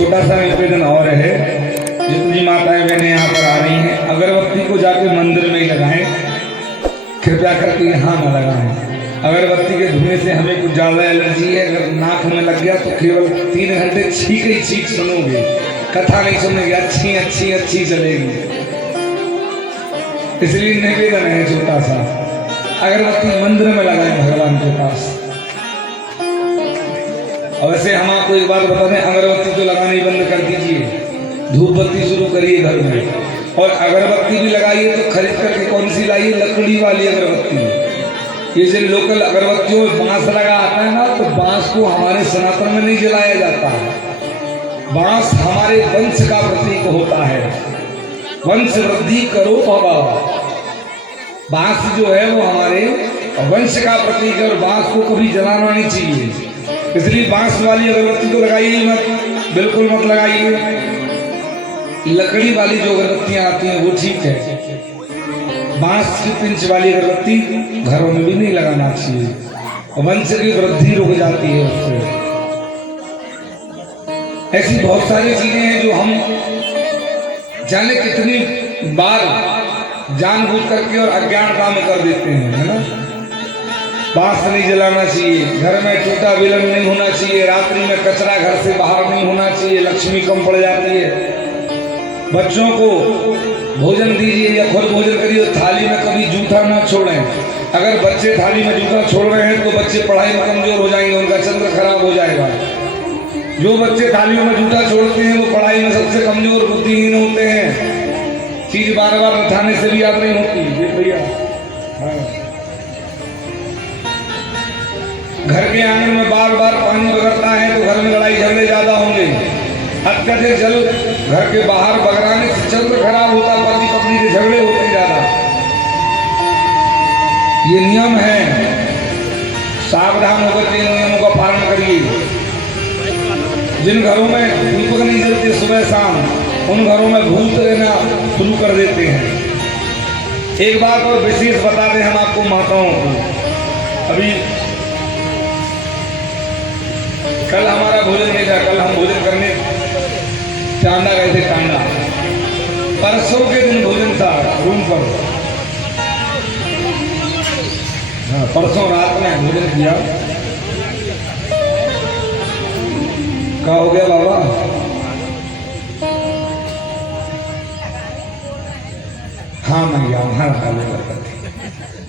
छोटा सा निवेदन और है, जितनी माताएं बहनें यहाँ पर आ रही हैं, अगरबत्ती को जाके मंदिर में ही लगाएं, कृपया करके यहाँ न लगाएं। अगरबत्ती के धुएं से हमें कुछ ज़्यादा एलर्जी है, अगर नाक में लग गया तो केवल 3 घंटे छींक ही छींक सुनोगे, कथा नहीं सुनेंगे, अच्छी अच्छी अच्छी चलेगी। इसलिए निवेदन है छोटा सा, अगरबत्ती मंदिर में लगाएं भगवान के पास। और वैसे हम आपको एक बात बता दें, अगरबत्ती तो लगानी बंद कर दीजिए, धूप बत्ती शुरू करिए घर में। और अगरबत्ती भी लगाइए तो खरीद करके कौन सी लाइए, लकड़ी वाली अगरबत्ती। ये जो लोकल अगरबत्तियों में बांस लगा आता है ना, तो बांस को हमारे सनातन में नहीं जलाया जाता है। बांस हमारे वंश का प्रतीक होता है, वंश वृद्धि करो बाबा। बांस जो है वो हमारे वंश का प्रतीक है और बांस को कभी जलाना नहीं चाहिए। इसलिए बांस वाली अगरबत्ती तो लगाइए मत, बिल्कुल मत लगाइए। लकड़ी वाली जो अगरबत्तियां आती हैं वो ठीक है, बांस की पिंच वाली अगरबत्ती घरों में भी नहीं लगाना चाहिए, वंश की वृद्धि रुक जाती है उससे। ऐसी बहुत सारी चीजें हैं जो हम जाने कितनी बार जानबूझ करके और अज्ञानता में कर देते हैं, है ना। बांस नहीं जलाना चाहिए, घर में टूटा विलन नहीं होना चाहिए, रात्रि में कचरा घर से बाहर नहीं होना चाहिए, लक्ष्मी कम पड़ जाती है। बच्चों को भोजन दीजिए या खुद भोजन करिए, थाली में कभी जूठा ना छोड़ें। अगर बच्चे थाली में जूठा छोड़ रहे हैं तो बच्चे पढ़ाई में कमजोर हो जाएंगे, उनका चंद्र खराब हो जाएगा। जो बच्चे थालियों में जूठा छोड़ते हैं वो पढ़ाई में सबसे कमजोर बुद्धिहीन होते हैं। चीज बार बार उठाने से भी याद नहीं होती। देख भैया, घर के आंगन में बार बार पानी बगरता है तो घर में लड़ाई झगड़े ज्यादा होंगे। अत्यधिक जल घर के बाहर बगराने से चंद्र खराब होता, पति पत्नी के झगड़े होते ज्यादा। ये नियम है, सावधान होकर इन नियमों का पालन करिए। जिन घरों में दीपक नहीं जलते सुबह शाम, उन घरों में भूत रहना शुरू कर देते हैं। एक बात और विशेष बता दें हम आपको माताओं को, अभी कल हमारा भोजन नहीं था, कल हम भोजन करने टांडा गए थे, टांडा। परसों के दिन भोजन था रूम पर, हाँ, परसों रात में भोजन किया। क्या हो गया बाबा? हाँ मैया, हाँ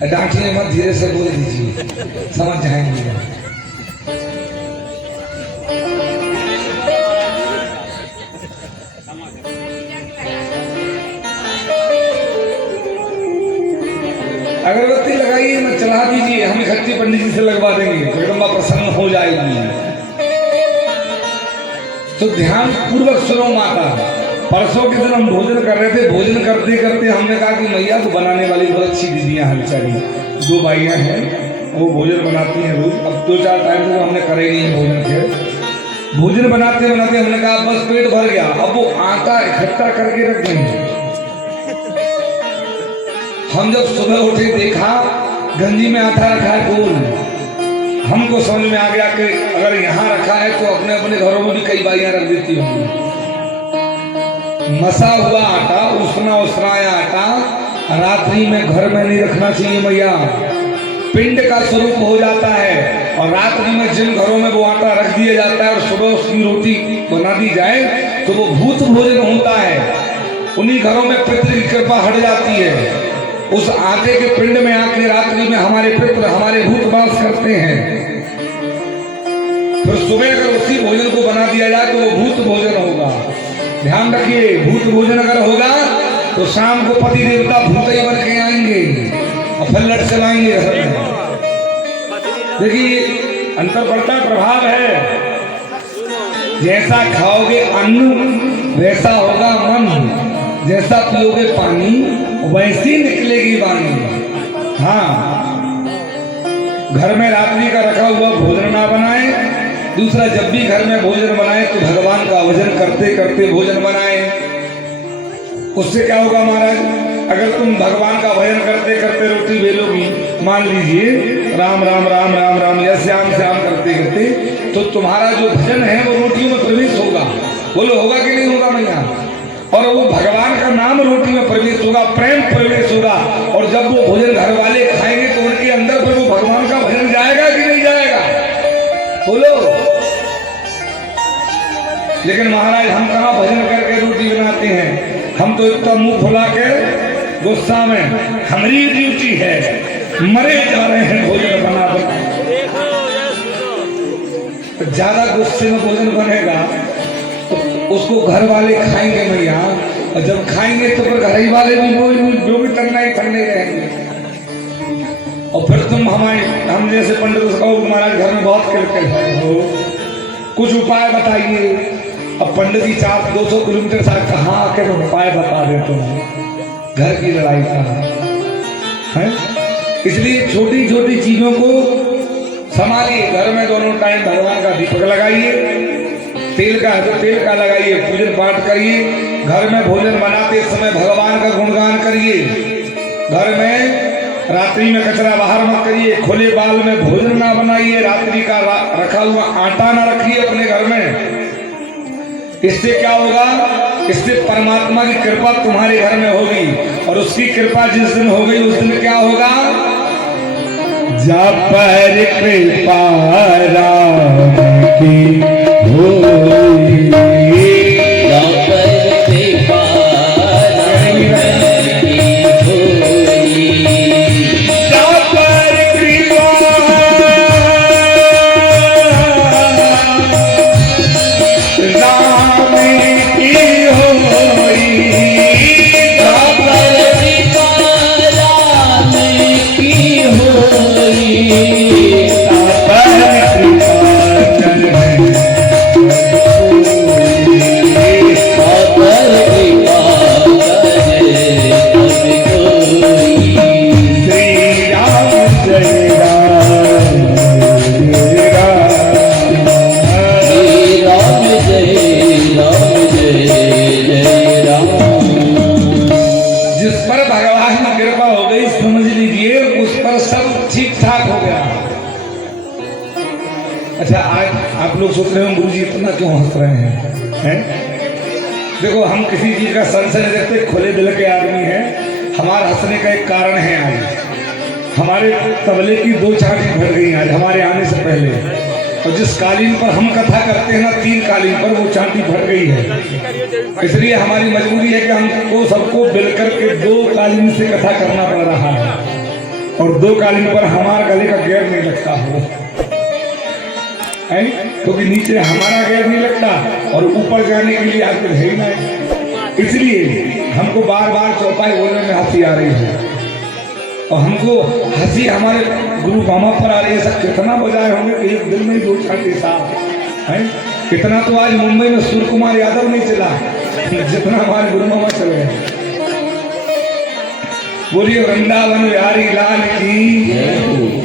डांटिए मत, धीरे से बोल दीजिए, समझ जाएंगे। अगरबत्ती लगाइए मत, चला दीजिए, हम इकट्ठी पंडित जी से लगवा देंगे, जगदम्बा प्रसन्न हो जाएगी। तो ध्यान पूर्वक सुनो माता। परसों के दिन हम भोजन कर रहे थे, भोजन करते करते हमने कहा कि मैया को बनाने वाली बहुत अच्छी दीदियां हैं बेचारी, 2 भाइयां हैं, वो भोजन बनाती हैं रोज। अब 2-4 टाइम से हमने करे नहीं है भोजन के। भोजन बनाते बनाते हमने कहा बस पेट भर गया, अब वो आटा इकट्ठा करके रख देंगे। हम जब सुबह उठे देखा गंजी में आटा रखा है गोल। हमको समझ में आ गया कि अगर यहाँ रखा है तो अपने अपने घरों में भी कई बाइयां रख देती होंगी। मसा हुआ आटा, उसना उसनाया आटा रात्रि में घर में नहीं रखना चाहिए मैया, पिंड का स्वरूप हो जाता है। और रात्रि में जिन घरों में वो आटा रख दिया जाता है और सुबह उसकी रोटी बना दी जाए तो वो भूत भोजन होता है। उन्हीं घरों में पितृ की कृपा हट जाती है। उस आटे के पिंड में आके रात्रि में हमारे पितृ, हमारे भूत वास करते हैं। फिर सुबह अगर उसी भोजन को बना दिया जाए तो वो भूत भोजन होगा। ध्यान रखिए, भूत भोजन अगर होगा तो शाम को पति देवता भूत ही बन के आएंगे और फिर लट चलाएंगे। देखिए अंतर पड़ता, प्रभाव है। जैसा खाओगे अन्न वैसा होगा मन, जैसा पियोगे पानी वैसी निकलेगी वाणी। हाँ, घर में रात्रि का रखा हुआ भोजन ना बनाए। दूसरा, जब भी घर में भोजन बनाए तो भगवान का भजन करते करते भोजन बनाए। उससे क्या होगा महाराज, अगर तुम भगवान का भजन करते करते रोटी बेलोगी, मान लीजिए राम राम राम राम राम या श्याम श्याम करते करते, तो तुम्हारा जो भजन है वो रोटियों में प्रवेश होगा। बोलो होगा कि नहीं होगा मैया? और वो भगवान का नाम रोटी में प्रवेश होगा, प्रेम प्रवेश होगा। और जब वो भोजन घर वाले खाएंगे तो उनके अंदर फिर वो भगवान का भजन जाएगा कि नहीं जाएगा? बोलो। लेकिन महाराज हम कहाँ भजन करके रोटी बनाते हैं? हम तो इतना मुंह फुला के गुस्सा में हमारी ड्यूटी है, मरे जा रहे हैं भोजन बना बना। तो ज्यादा गुस्से में भोजन बनेगा तो उसको घर वाले खाएंगे मैया, और जब खाएंगे तो फिर घर ही वाले भी वो जो भी करना ही करने रहेंगे। और फिर तुम हम जैसे पंडित कहो महाराज घर में बहुत किलकिल हो, कुछ उपाय बताइए। अब पंडित जी 200 किलोमीटर से कहाँ आके उपाय बता दे तुम, घर की लड़ाई का है। इसलिए छोटी छोटी चीजों को संभालिए। घर में दोनों टाइम भगवान का दीपक लगाइए, तेल का है तो तेल का लगाइए, पूजन पाठ करिए। घर में भोजन बनाते समय भगवान का गुणगान करिए। घर में रात्रि में कचरा बाहर मत करिए, खुले बाल में भोजन ना बनाइए, रात्रि का रखा हुआ आटा ना रखिए अपने घर में। इससे क्या होगा? इससे परमात्मा की कृपा तुम्हारे घर में होगी, और उसकी कृपा जिस दिन हो गई उस दिन क्या होगा? जब पर कृपा राम की होई, जब पर कृपा राम की होई, जब पर कृपा राम की होई, जब पर कृपा राम की होई, अच्छा आज आप लोग सोच रहे हो गुरु जी इतना क्यों हंस रहे हैं? देखो हम किसी चीज का संशय नहीं रखते, खुले दिल के आदमी हैं। हमारे हंसने का एक कारण है, आज हमारे तबले की 2 छाती फट गई आज हमारे आने से पहले, और जिस कालीन पर हम कथा करते हैं ना 3 कालीन पर वो छाती फट गई है। इसलिए हमारी मजबूरी है कि हमको सबको मिलकर के 2 कालीन से कथा करना पड़ रहा है, और 2 कालीन पर हमारा गले का गैर नहीं लगता हो, क्योंकि नीचे हमारा गैर नहीं लगता और ऊपर जाने के लिए आपको है ही नहीं। इसलिए हमको बार बार चौपाई बोलने में हंसी आ रही है, और हमको हंसी हमारे गुरु मामा पर आ रही है। सब कितना बजाए होंगे कि एक दिन में 2 छाती साहब है। कितना तो आज मुंबई में सूर्य कुमार यादव नहीं चला जितना हमारे गुरु मामा चले। बोलिए वृंदावन बिहारी लाल की।